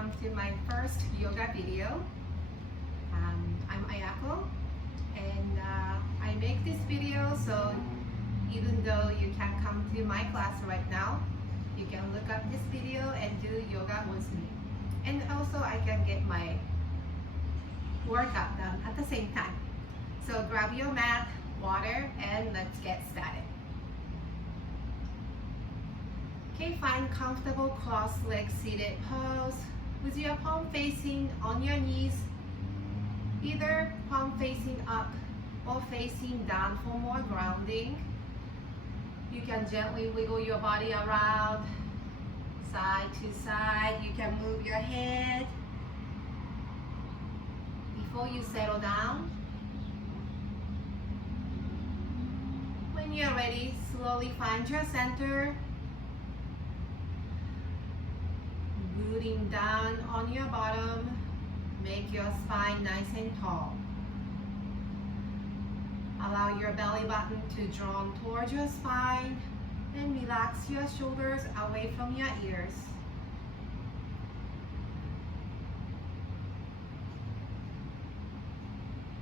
welcome to my first yoga video. I'm Ayako, and I make this video so even though you can't come to my class right now, you can look up this video and do yoga with me. And also I can get my workout done at the same time. So grab your mat, water, and let's get started. Okay, find comfortable cross-legged seated pose with your palm facing on your knees, either palm facing up or facing down for more grounding. You can gently wiggle your body around side to side. You can move your head. Before you settle down, when you're ready, slowly find your center. Rooting down on your bottom, make your spine nice and tall. Allow your belly button to draw towards your spine and relax your shoulders away from your ears.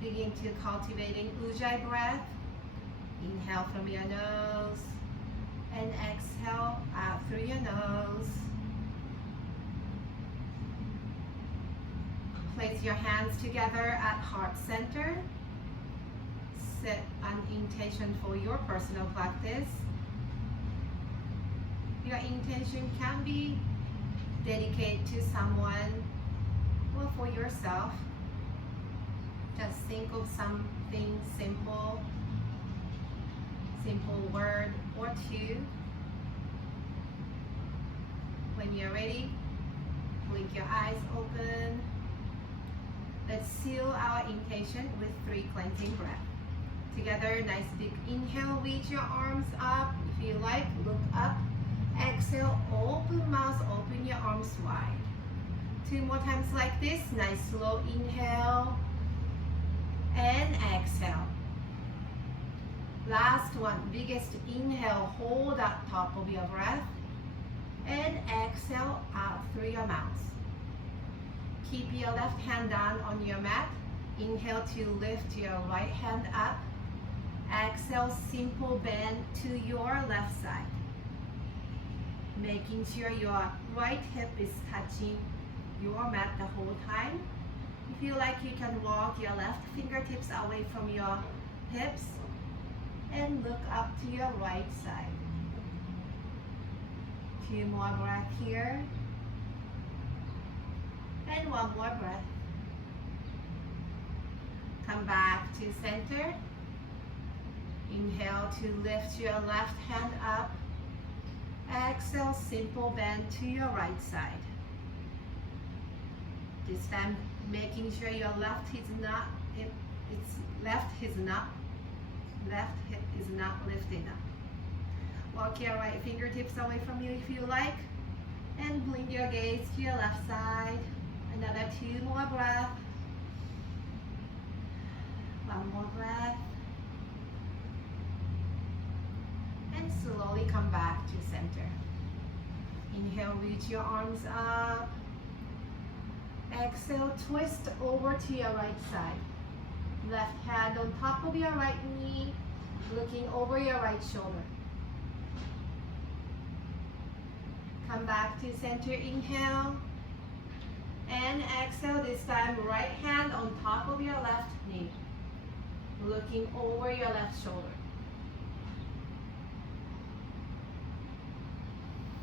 Begin to cultivating Ujjayi breath. Inhale from your nose and exhale out through your nose. Place your hands together at heart center. Set an intention for your personal practice. Your intention can be dedicated to someone or for yourself. Just think of something simple word or two. When you're ready, blink your eyes open. Let's seal our intention with 3 cleansing breaths. Together, nice big inhale, reach your arms up. If you like, look up. Exhale, open mouth, open your arms wide. 2 more times like this. Nice slow inhale and exhale. Last one, biggest inhale, hold at top of your breath and exhale out through your mouth. Keep your left hand down on your mat. Inhale to lift your right hand up. Exhale, simple bend to your left side. Making sure your right hip is touching your mat the whole time. If you like, you can walk your left fingertips away from your hips and look up to your right side. 2 more breaths here. And 1 more breath. Come back to center. Inhale to lift your left hand up. Exhale, simple bend to your right side. This time, making sure your left hip is not lifting up. Walk your right fingertips away from you if you like, and blink your gaze to your left side. Another 2 more breaths. 1 more breath. And slowly come back to center. Inhale, reach your arms up. Exhale, twist over to your right side. Left hand on top of your right knee, looking over your right shoulder. Come back to center, inhale. And exhale, this time right hand on top of your left knee, looking over your left shoulder.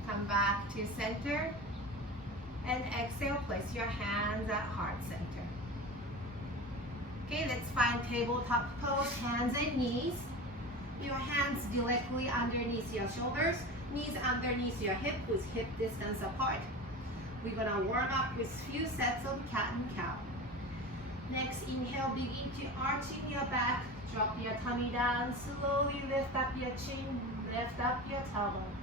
Come back to center and exhale, place your hands at heart center. Okay, let's find tabletop pose, hands and knees. Your hands directly underneath your shoulders, knees underneath your hip with hip distance apart. We're gonna warm up with few sets of cat and cow. Next, inhale, begin to arching your back, drop your tummy down, slowly lift up your chin, lift up your tailbone.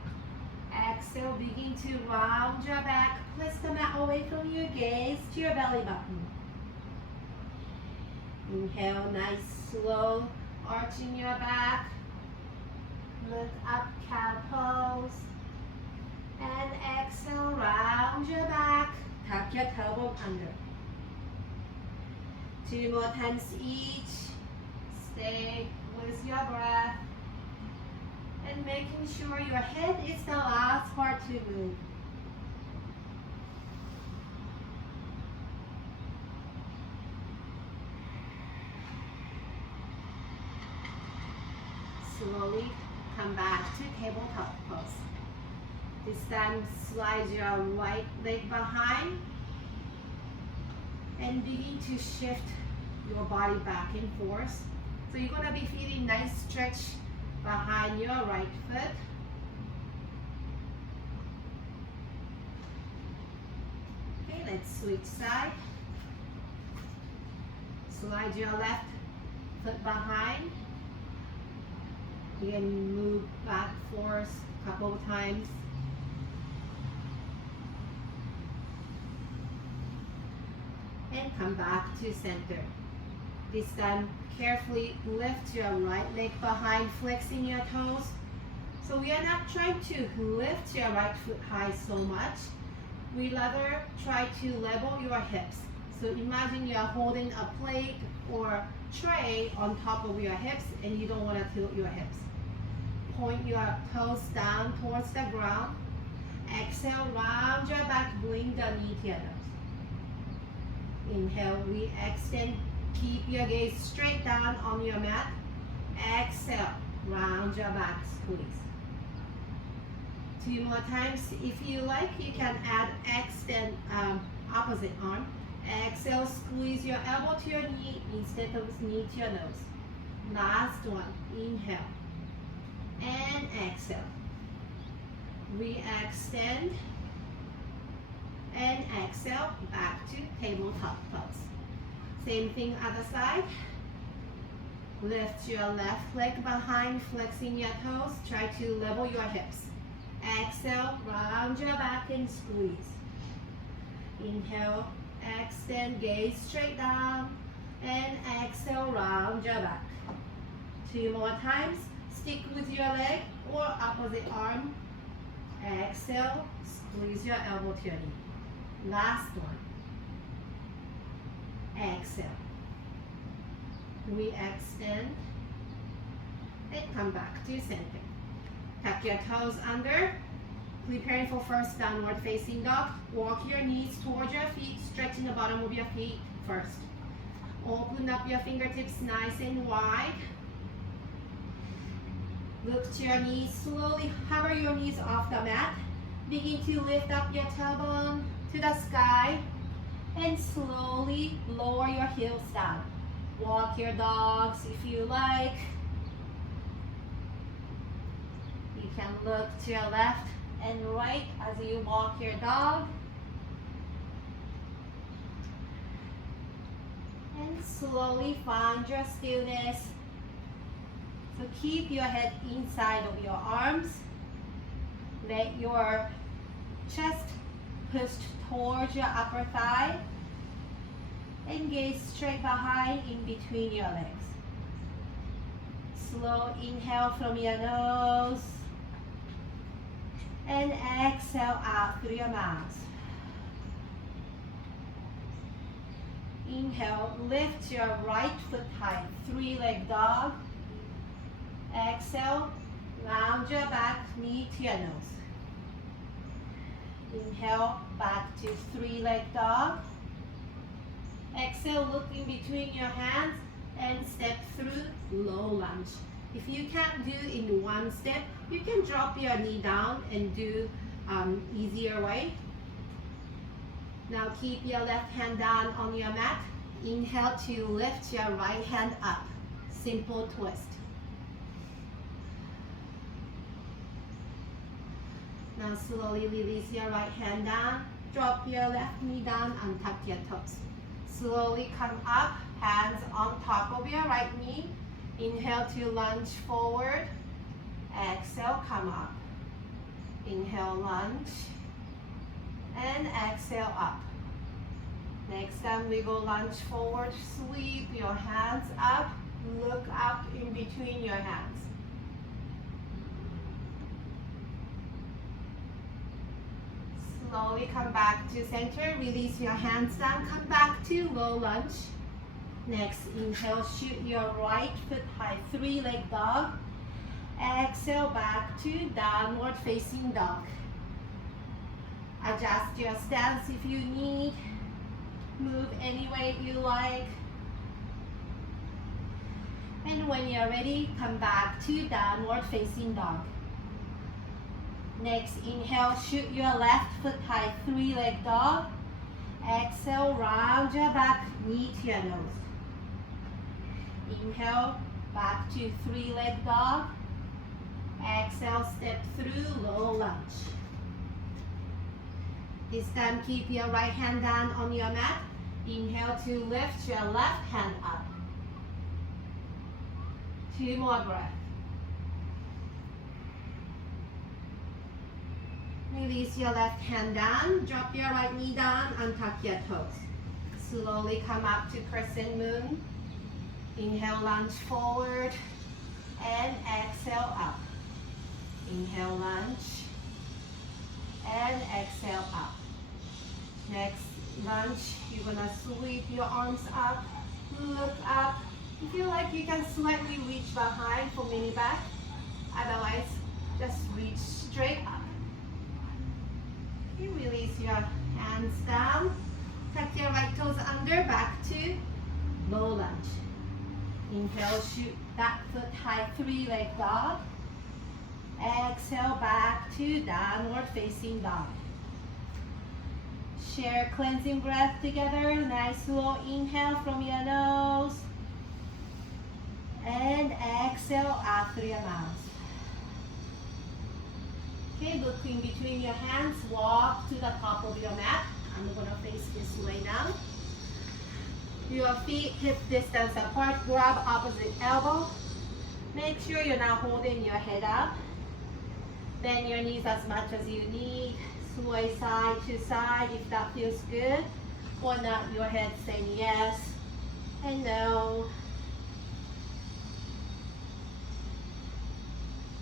Exhale, begin to round your back, place the mat away from you, gaze to your belly button. Inhale, nice, slow, arching your back, lift up, cow pose. And exhale, round your back, tuck your under. 2 more times each. Stay with your breath. And making sure your head is the last part to move. Slowly come back to tabletop pose. This time slide your right leg behind and begin to shift your body back and forth. So you're gonna be feeling nice stretch behind your right foot. Okay, let's switch side. Slide your left foot behind. You can move back forth a couple of times. And come back to center. This time, carefully lift your right leg behind, flexing your toes. So we are not trying to lift your right foot high so much. We rather try to level your hips. So imagine you are holding a plate or tray on top of your hips and you don't want to tilt your hips. Point your toes down towards the ground. Exhale, round your back, bring the knee to your nose. Inhale, we extend. Keep your gaze straight down on your mat. Exhale, round your back, squeeze. 2 more times. If you like, you can add extend opposite arm. Exhale, squeeze your elbow to your knee instead of knee to your nose. Last one, inhale. And exhale. Re-extend. And exhale, back to tabletop pose. Same thing other side. Lift your left leg behind, flexing your toes. Try to level your hips. Exhale, round your back and squeeze. Inhale, extend, gaze straight down. And exhale, round your back. 2 more times. Stick with your leg or opposite arm. Exhale, squeeze your elbow to your knee. Last one. Exhale. Re-extend and come back to center. Tuck your toes under. Preparing for first downward facing dog. Walk your knees towards your feet, stretching the bottom of your feet first. Open up your fingertips nice and wide. Look to your knees. Slowly hover your knees off the mat. Begin to lift up your tailbone to the sky. And slowly lower your heels down. Walk your dogs if you like. You can look to your left and right as you walk your dog. And slowly find your stillness. So keep your head inside of your arms. Let your chest push towards your upper thigh. And gaze straight behind in between your legs. Slow inhale from your nose. And exhale out through your mouth. Inhale, lift your right foot high, 3-leg dog. Exhale, round your back, knee to your nose. Inhale, back to 3-leg dog. Exhale, look in between your hands and step through low lunge. If you can't do in one step, you can drop your knee down and do easier way. Now keep your left hand down on your mat. Inhale to lift your right hand up. Simple twist. Now slowly release your right hand down. Drop your left knee down and tuck your toes. Slowly come up, hands on top of your right knee. Inhale to lunge forward. Exhale, come up. Inhale, lunge. And exhale, up. Next time we go lunge forward, sweep your hands up. Look up in between your hands. Slowly come back to center. Release your hands down. Come back to low lunge. Next, inhale, shoot your right foot high, three-leg dog. Exhale, back to downward facing dog. Adjust your stance if you need. Move any way you like. And when you're ready, come back to downward facing dog. Next, inhale, shoot your left foot high, three-leg dog. Exhale, round your back, knee to your nose. Inhale, back to three-leg dog. Exhale, step through low lunge. This time, keep your right hand down on your mat. Inhale to lift your left hand up. 2 more breaths. Release your left hand down. Drop your right knee down. Untuck your toes. Slowly come up to crescent moon. Inhale, lunge forward. And exhale up. Inhale, lunge. And exhale up. Next lunge, you're gonna sweep your arms up. Look up. If you like, you can slightly reach behind for mini back. Otherwise, just reach straight up. You release your hands down. Tuck your right toes under, back to low lunge. Inhale, shoot that foot high, three-leg dog. Exhale, back to downward facing dog. Share cleansing breath together. Nice slow inhale from your nose. And exhale out through your mouth. Okay, look in between your hands. Walk to the top of your mat. I'm going to face this way now. Your feet hip distance apart. Grab opposite elbow. Make sure you're not holding your head up. Bend your knees as much as you need. Sway side to side if that feels good. Or not your head saying yes and no.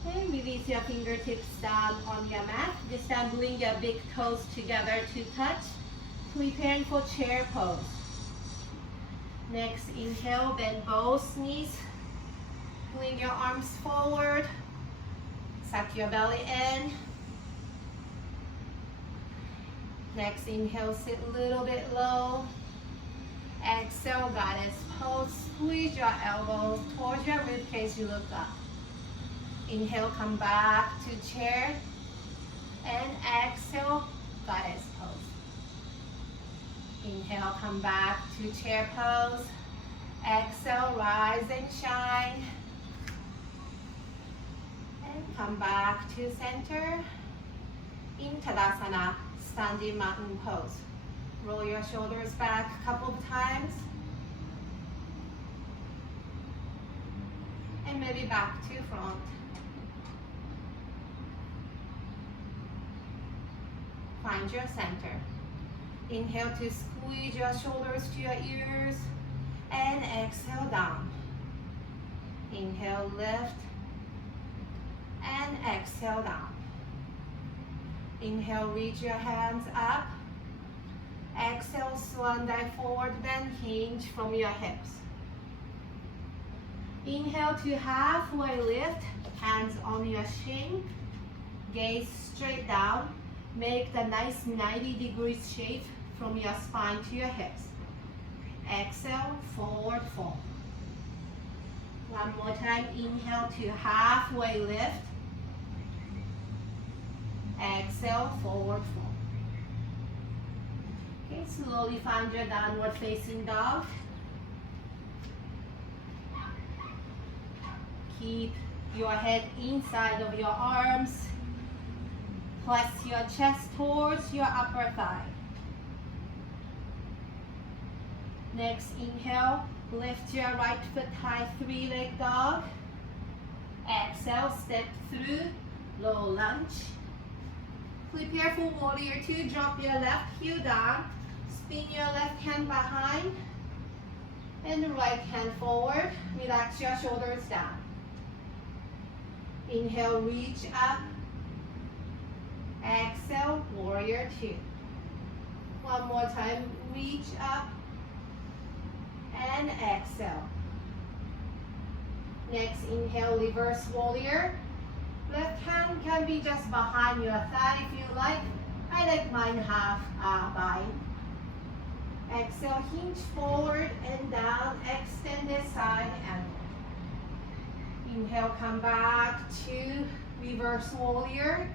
Okay, release your fingertips down on your mat. This time bring your big toes together to touch. Preparing for chair pose. Next, inhale, bend both knees. Bring your arms forward. Suck your belly in. Next, inhale, sit a little bit low. Exhale, goddess pose. Squeeze your elbows towards your ribcage, you look up. Inhale, come back to chair. And exhale, goddess pose. Inhale, come back to chair pose. Exhale, rise and shine. And come back to center. In Tadasana, standing mountain pose. Roll your shoulders back a couple of times. And maybe back to front. Find your center. Inhale to squeeze your shoulders to your ears. And exhale down. Inhale, lift. And exhale down. Inhale, reach your hands up. Exhale, swan dive forward, bend, hinge from your hips. Inhale to halfway lift, hands on your shin. Gaze straight down. Make the nice 90 degrees shape from your spine to your hips. Exhale, forward fold. One more time, inhale to halfway lift. Exhale, forward fold. Okay, slowly find your downward facing dog. Keep your head inside of your arms. Press your chest towards your upper thigh. Next, inhale, lift your right foot high, three-leg dog. Exhale, step through, low lunge. Prepare for warrior two, drop your left heel down. Spin your left hand behind. And right hand forward. Relax your shoulders down. Inhale, reach up. Exhale, warrior two. One more time, reach up and exhale. Next, inhale, reverse warrior. Left hand can be just behind your thigh if you like. I like mine half bind. Exhale, hinge forward and down, extend this side angle. Inhale, come back to reverse warrior.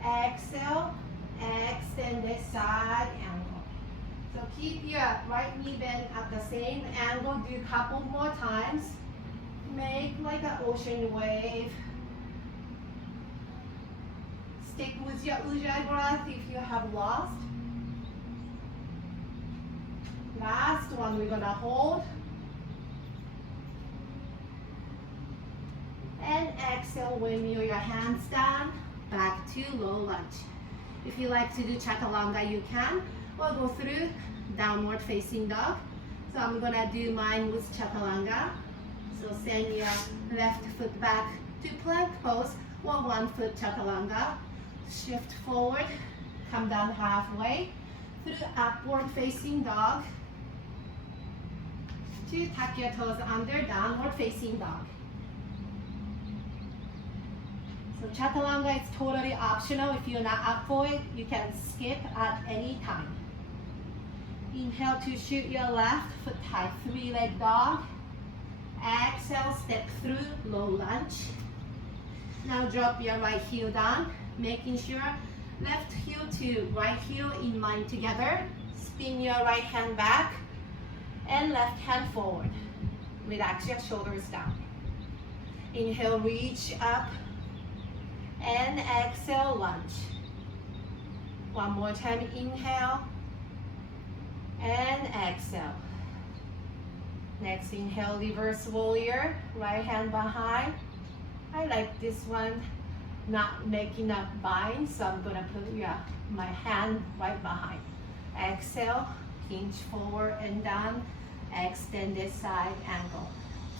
Exhale, extend this side angle. So keep your right knee bent at the same angle. Do a couple more times. Make like an ocean wave. Stick with your ujjayi breath if you have lost. Last one, we're gonna hold. And exhale, windmill your hands down, back to low lunge. If you like to do chaturanga, you can. We'll go through downward facing dog. So I'm gonna do mine with chaturanga. So send your left foot back to plank pose or 1 foot chaturanga. Shift forward, come down halfway through upward facing dog to tuck your toes under downward facing dog. So chaturanga is totally optional. If you're not up for it, you can skip at any time. Inhale to shoot your left foot high, 3-leg dog. Exhale, step through low lunge. Now drop your right heel down, making sure left heel to right heel in line together. Spin your right hand back and left hand forward. Relax your shoulders down. Inhale, reach up and exhale, lunge. One more time, inhale and exhale. Next, inhale, reverse warrior, right hand behind. I like this one, not making a bind, so I'm gonna put my hand right behind. Exhale, hinge forward and down, extend this side angle.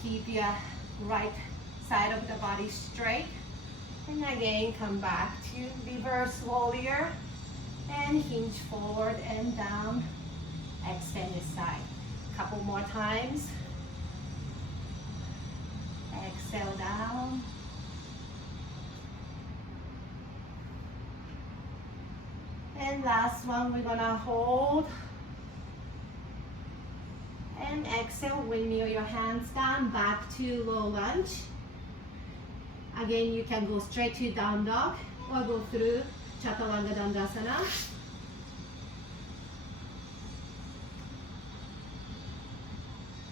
Keep your right side of the body straight. And again, come back to reverse warrior and hinge forward and down, extend this side. Couple more times. Exhale down. And last one, we're gonna hold. And exhale, windmill your hands down, back to low lunge. Again, you can go straight to down dog or go through chaturanga dandasana.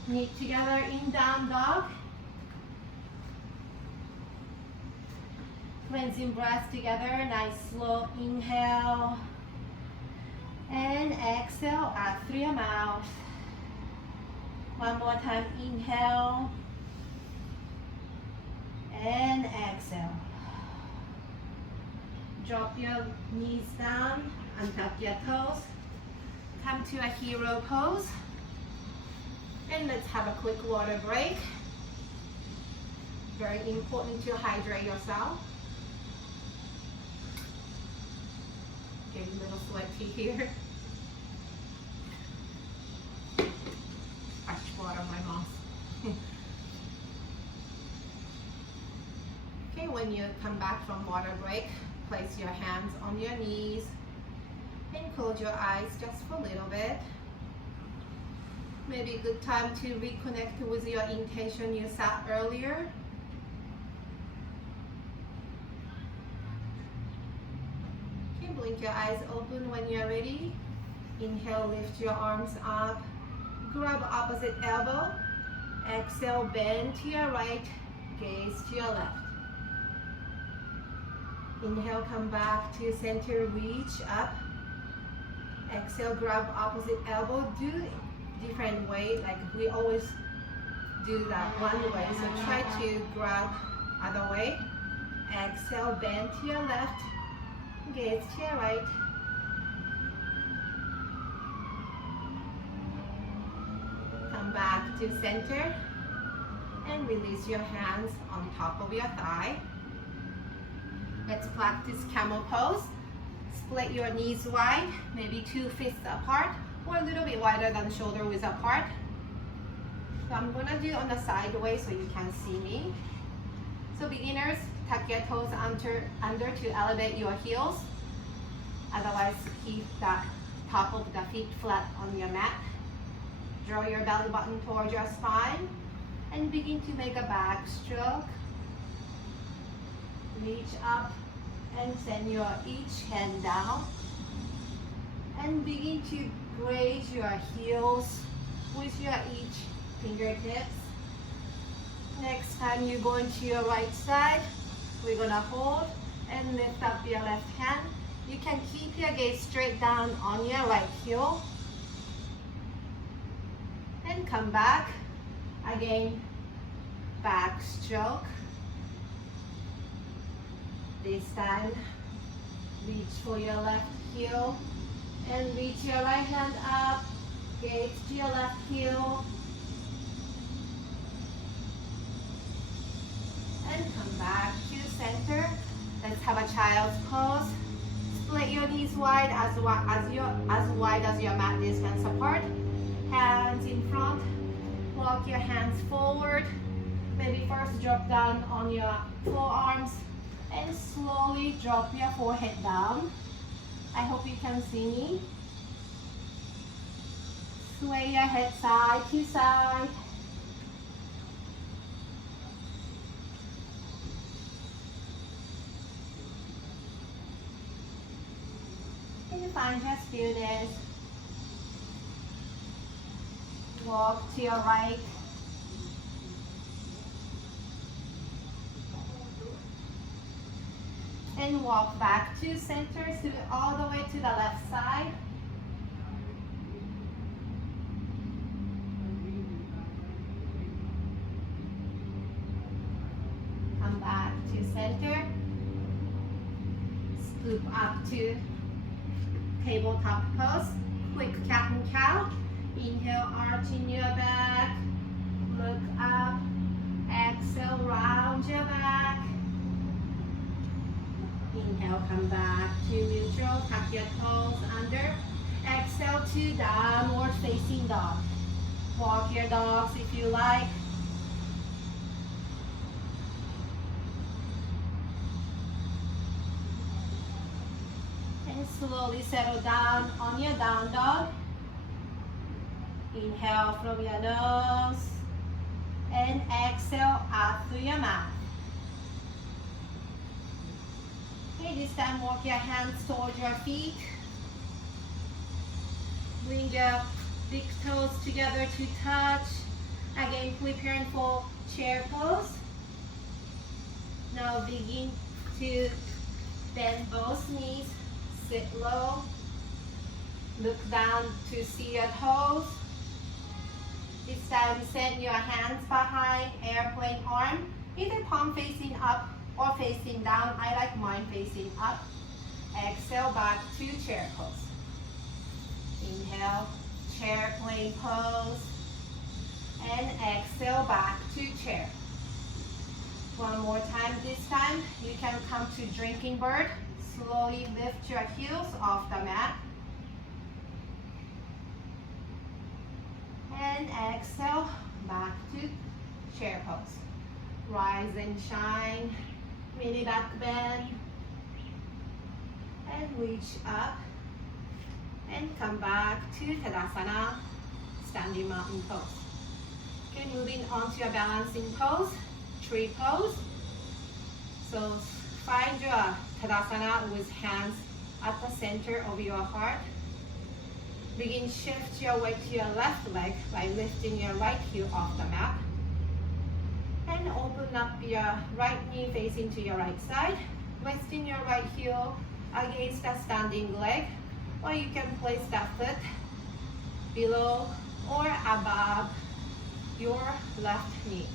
Knee together in down dog. Cleansing breath together, nice slow inhale. And exhale out through your mouth. One more time, inhale. And exhale. Drop your knees down, untuck your toes. Come to a hero pose. And let's have a quick water break. Very important to hydrate yourself. Getting a little sweaty here. Fresh water, my mouth. Okay, when you come back from water break, place your hands on your knees and close your eyes just for a little bit. Maybe a good time to reconnect with your intention you set earlier. Okay, blink your eyes open when you're ready. Inhale, lift your arms up. Grab opposite elbow. Exhale, bend to your right, gaze to your left. Inhale, come back to center, reach up. Exhale, grab opposite elbow. Do different way, like we always do that one way. So try to grab other way. Exhale, bend to your left, gaze to your right. Come back to center and release your hands on top of your thigh. Let's practice camel pose. Split your knees wide, maybe 2 fists apart, or a little bit wider than shoulder width apart. So I'm gonna do on the sideways so you can see me. So beginners, tuck your toes under to elevate your heels. Otherwise, keep the top of the feet flat on your mat. Draw your belly button towards your spine and begin to make a back stroke. Reach up and send your each hand down. And begin to graze your heels with your each fingertips. Next time you go into your right side, we're gonna hold and lift up your left hand. You can keep your gaze straight down on your right heel. And come back. Again, back stroke. This time, reach for your left heel and reach your right hand up. Gaze to your left heel. And come back to center. Let's have a child's pose. Split your knees wide as wide as your mat distance apart. Hands in front. Walk your hands forward. Maybe first drop down on your forearms and slowly drop your forehead down. I hope you can see me. Sway your head side to side. Can you find your stillness? Walk to your right. And walk back to center, so all the way to the left side. Come back to center. Scoop up to tabletop pose. Quick cat and cow. Inhale, arching your back. Look up. Exhale, round your back. Inhale, come back to neutral. Tuck your toes under. Exhale to downward facing dog. Walk your dogs if you like. And slowly settle down on your down dog. Inhale from your nose. And exhale out through your mouth. Okay, this time walk your hands towards your feet. Bring your big toes together to touch. Again, preparing for chair pose. Now begin to bend both knees. Sit low. Look down to see your toes. This time send your hands behind airplane arm. Either palm facing up or facing down. I like mine facing up. Exhale back to chair pose. Inhale, chair plane pose. And exhale back to chair. One more time this time. You can come to drinking bird. Slowly lift your heels off the mat. And exhale back to chair pose. Rise and shine. Mini back bend. And reach up. And come back to Tadasana, standing mountain pose. Okay, moving on to your balancing pose, tree pose. So find your Tadasana with hands at the center of your heart. Begin shift your weight to your left leg by lifting your right heel off the mat. And open up your right knee facing to your right side. Resting your right heel against the standing leg. Or you can place that foot below or above your left knee.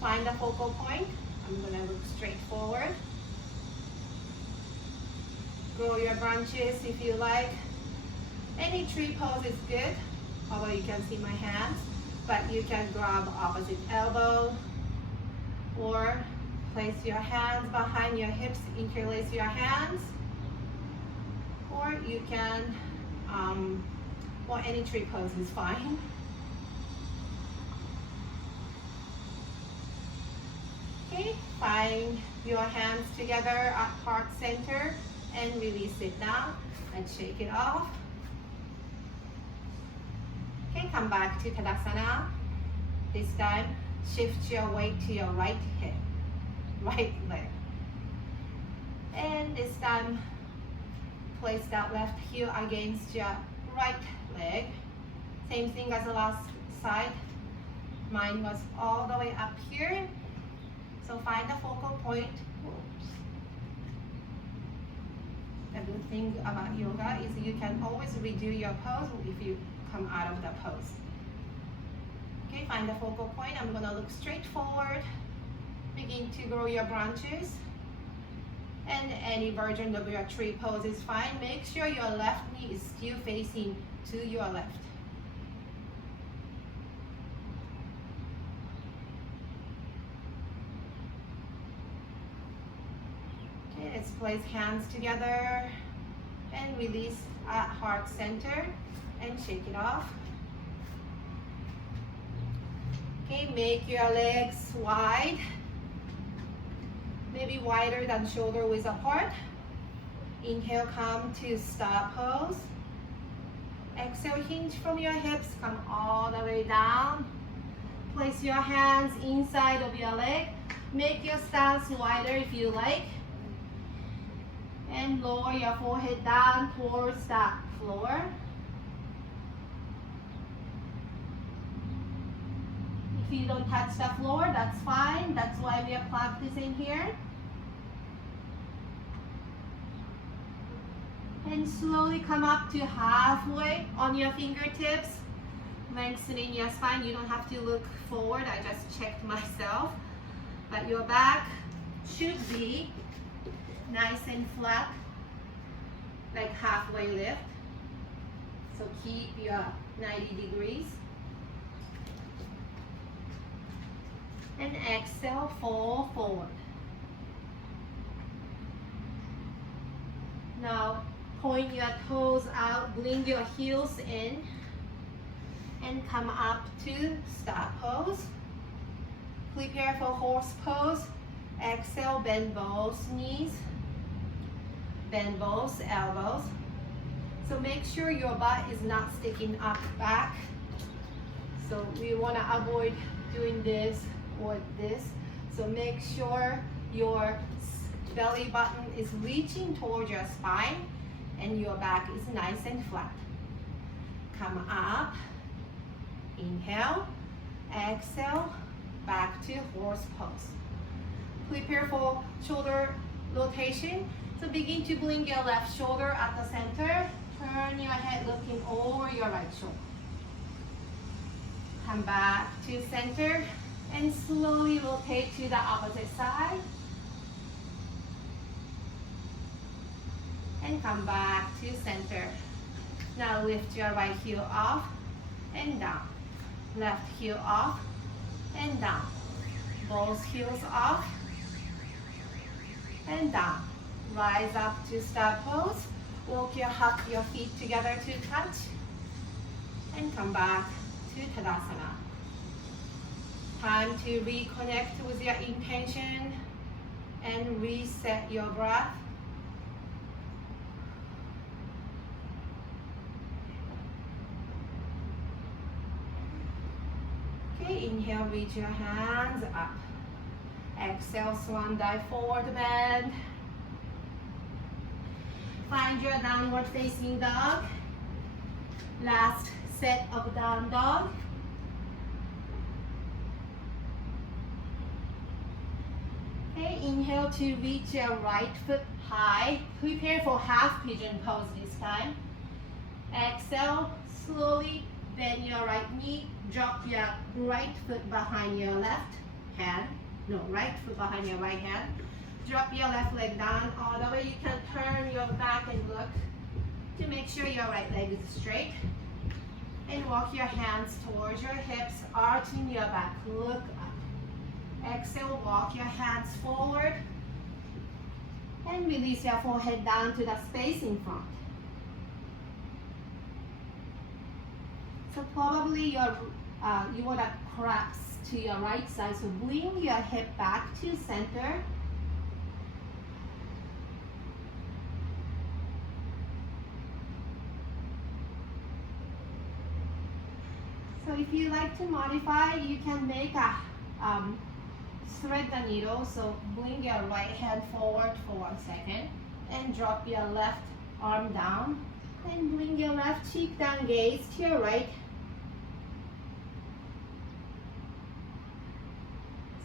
Find the focal point. I'm going to look straight forward. Grow your branches if you like. Any tree pose is good, although you can see my hands, but you can grab opposite elbow or place your hands behind your hips, interlace your hands. or you can, or any tree pose is fine. Okay, find your hands together at heart center and release it down and shake it off. Okay, come back to Tadasana. This time, shift your weight to your right hip, right leg. And this time, place that left heel against your right leg. Same thing as the last side. Mine was all the way up here. So find the focal point. Oops. The good thing about yoga is you can always redo your pose if you come out of the pose. Okay, find the focal point. I'm gonna look straight forward. Begin to grow your branches. And any version of your tree pose is fine. Make sure your left knee is still facing to your left. Okay, let's place hands together and release at heart center and shake it off. Okay, make your legs wide. Maybe wider than shoulder width apart. Inhale, come to star pose. Exhale, hinge from your hips, come all the way down. Place your hands inside of your leg. Make your stance wider if you like. And lower your forehead down towards that floor. If you don't touch the floor, that's fine. That's why we are practicing here. And slowly come up to halfway on your fingertips. Lengthening your spine. You don't have to look forward. I just checked myself. But your back should be nice and flat, like halfway lift. So keep your 90 degrees. And exhale, fall forward. Now, point your toes out, bring your heels in, and come up to star pose. Prepare for horse pose. Exhale, bend both knees. Bend both elbows. So make sure your butt is not sticking up back. So we want to avoid doing this or this. So make sure your belly button is reaching towards your spine and your back is nice and flat. Come up, inhale, exhale, back to horse pose. Prepare for shoulder rotation. So begin to bring your left shoulder at the center. Turn your head looking over your right shoulder. Come back to center and slowly rotate to the opposite side. And come back to center. Now lift your right heel off and down. Left heel off and down. Both heels off and down. Rise up to star pose. Walk your feet together to touch. And come back to Tadasana. Time to reconnect with your intention and reset your breath. Okay, inhale, reach your hands up. Exhale, swan dive, forward bend. Find your downward facing dog. Last set of down dog. Okay, inhale to reach your right foot high. Prepare for half pigeon pose this time. Exhale, slowly bend your right knee. Drop your right foot behind your left hand. No, right foot behind your right hand. Drop your left leg down all the way. You can turn your back and look to make sure your right leg is straight. And walk your hands towards your hips, arching your back. Look up. Exhale, walk your hands forward. And release your forehead down to the space in front. So probably you want to collapse to your right side. So bring your hip back to center. So if you like to modify, you can make a thread the needle. So bring your right hand forward for 1 second and drop your left arm down and bring your left cheek down, gaze to your right.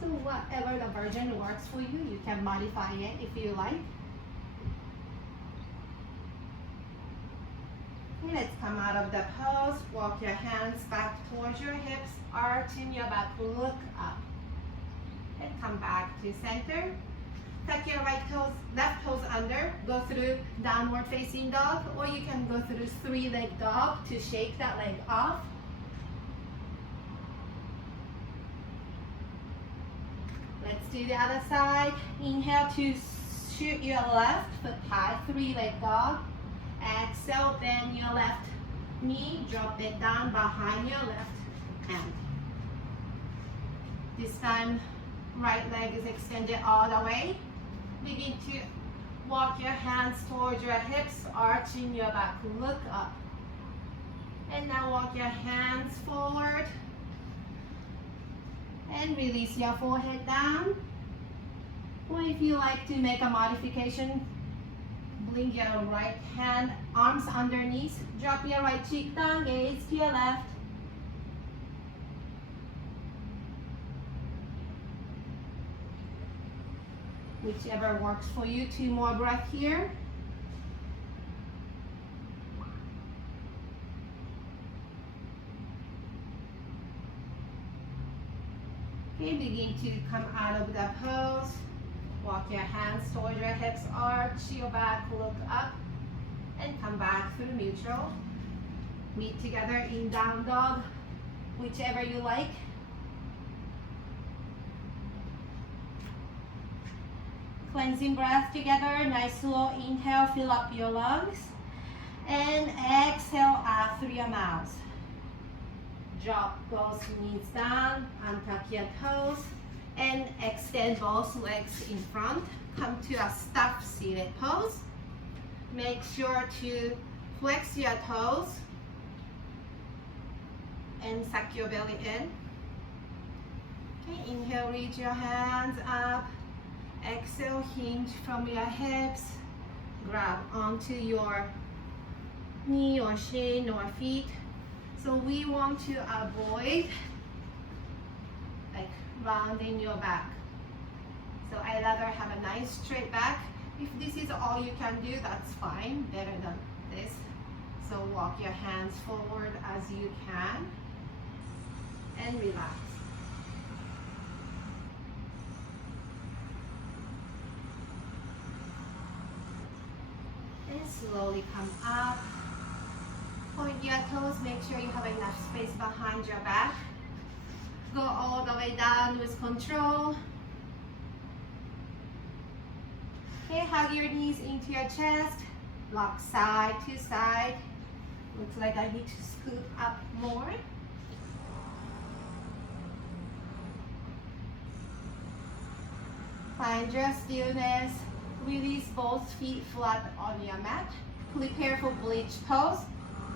So whatever the version works for you, you can modify it if you like. Okay, let's come out of the pose. Walk your hands back towards your hips, arching your back, look up. And come back to center. Tuck your right toes, left toes under. Go through downward facing dog, or you can go through 3-leg dog to shake that leg off. Let's do the other side. Inhale to shoot your left foot high, 3-leg dog. Exhale, bend your left knee, drop it down behind your left hand. This time, right leg is extended all the way. Begin to walk your hands towards your hips, arching your back, look up. And now walk your hands forward. And release your forehead down. Or if you like to make a modification, bring your right hand, arms underneath, drop your right cheek down, gaze to your left. Whichever works for you. 2 more breaths here. Okay, begin to come out of the pose. Walk your hands towards your hips, arch your back, look up, and come back through neutral. Meet together in down dog, whichever you like. Cleansing breath together, nice slow inhale, fill up your lungs. And exhale out through your mouth. Drop both knees down, untuck your toes, and extend both legs in front. Come to a stuffed seated pose. Make sure to flex your toes and suck your belly in. Okay, inhale, reach your hands up. Exhale, hinge from your hips. Grab onto your knee or shin or feet. So we want to avoid like rounding your back. So I'd rather have a nice straight back. If this is all you can do, that's fine, better than this. So walk your hands forward as you can and relax. And slowly come up. Point your toes, make sure you have enough space behind your back. Go all the way down with control. Okay, hug your knees into your chest. Lock side to side. Looks like I need to scoop up more. Find your stillness. Release both feet flat on your mat. Prepare for bridge pose.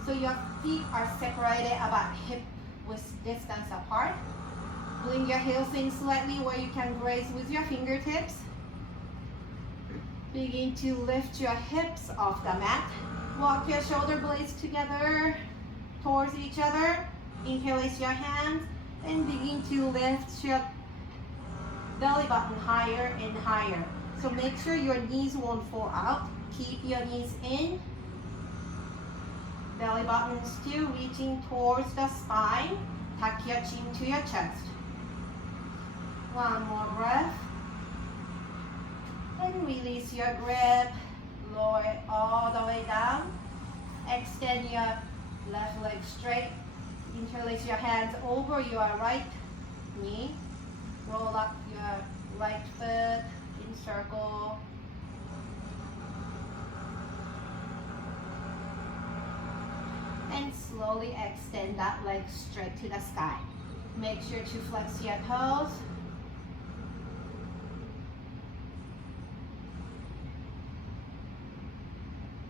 So your feet are separated about hip width distance apart. Bring your heels in slightly where you can graze with your fingertips. Begin to lift your hips off the mat. Walk your shoulder blades together towards each other. Interlace your hands and begin to lift your belly button higher and higher. So make sure your knees won't fall out. Keep your knees in. Belly button still reaching towards the spine. Tuck your chin to your chest. One more breath. And release your grip. Lower it all the way down. Extend your left leg straight. Interlace your hands over your right knee. Roll up your right foot in circle. And slowly slowly extend that leg straight to the sky. Make sure to flex your toes.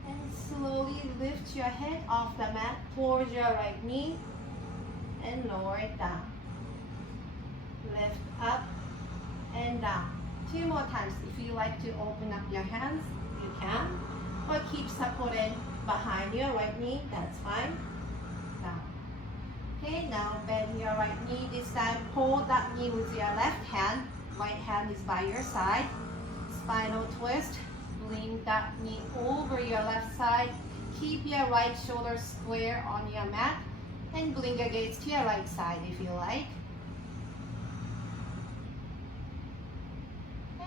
And slowly lift your head off the mat towards your right knee and lower it down. Lift up and down. 2 more times. If you like to open up your hands, you can. But keep supported behind your right knee, that's fine. Down. Okay, now bend your right knee. This time, hold that knee with your left hand. Right hand is by your side. Spinal twist. Lean that knee over your left side. Keep your right shoulder square on your mat. And blink your gaze to your right side if you like.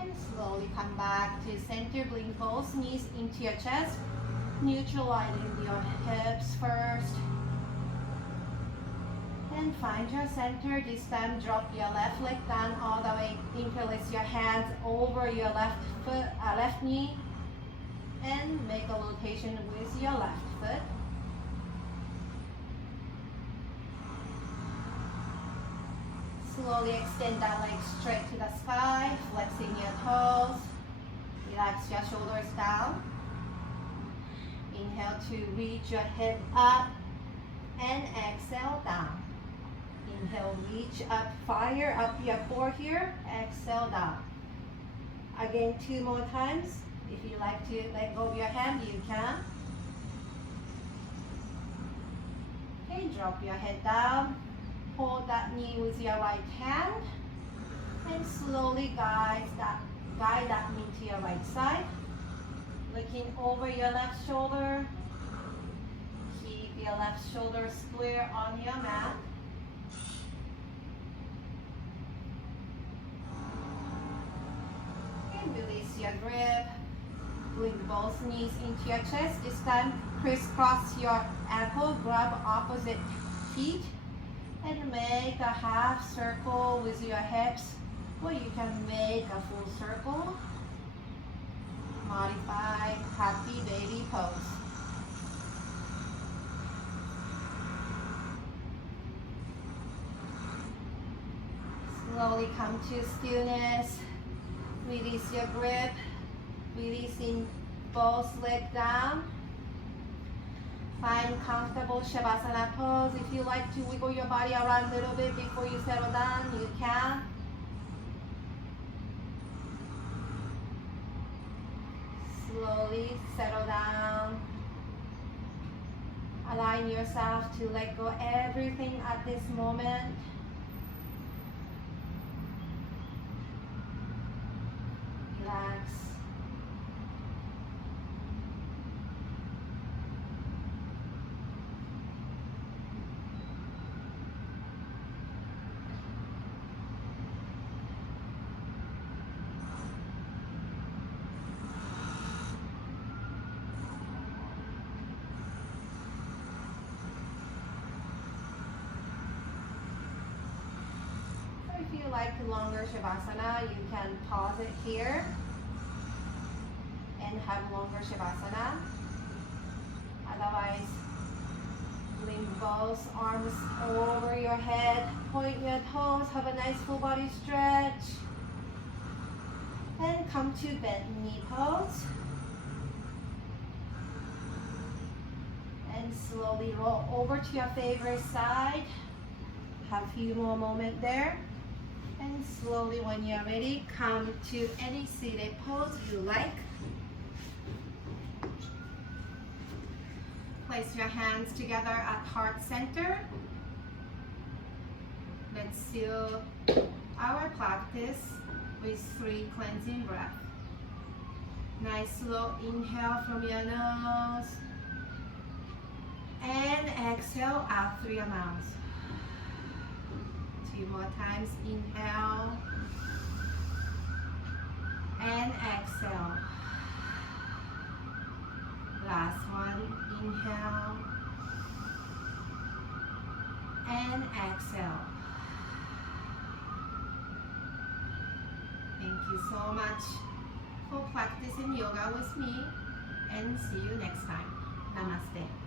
And slowly come back to center. Blink both knees into your chest. Neutralizing your hips first. And find your center. This time drop your left leg down all the way. Interlace your hands over your left foot, left knee. And make a rotation with your left foot. Slowly extend that leg straight to the sky, flexing your toes. Relax your shoulders down. Inhale to reach your head up and exhale down. Inhale, reach up, fire up your core here, exhale down. Again, 2 more times. If you like to let go of your hand, you can. Okay, drop your head down. Hold that knee with your right hand and slowly guide that knee to your right side. Looking over your left shoulder. Keep your left shoulder square on your mat. And release your grip. Bring both knees into your chest. This time, crisscross your ankle, grab opposite feet. And make a half circle with your hips, or you can make a full circle. Modified happy baby pose. Slowly come to stillness. Release your grip. Releasing both legs down. Find comfortable Shavasana pose. If you like to wiggle your body around a little bit before you settle down, you can. Slowly settle down. Align yourself to let go everything at this moment. Relax. If you like longer Shavasana, you can pause it here and have longer Shavasana. Otherwise, bring both arms over your head, point your toes, have a nice full body stretch. And come to bent knee pose. And slowly roll over to your favorite side. Have a few more moments there. And slowly, when you're ready, come to any seated pose you like. Place your hands together at heart center. Let's seal our practice with 3 cleansing breaths. Nice slow inhale from your nose. And exhale out through your mouth. 2 more times. Inhale and exhale. Last one. Inhale and exhale. Thank you so much for practicing yoga with me, and see you next time. Namaste.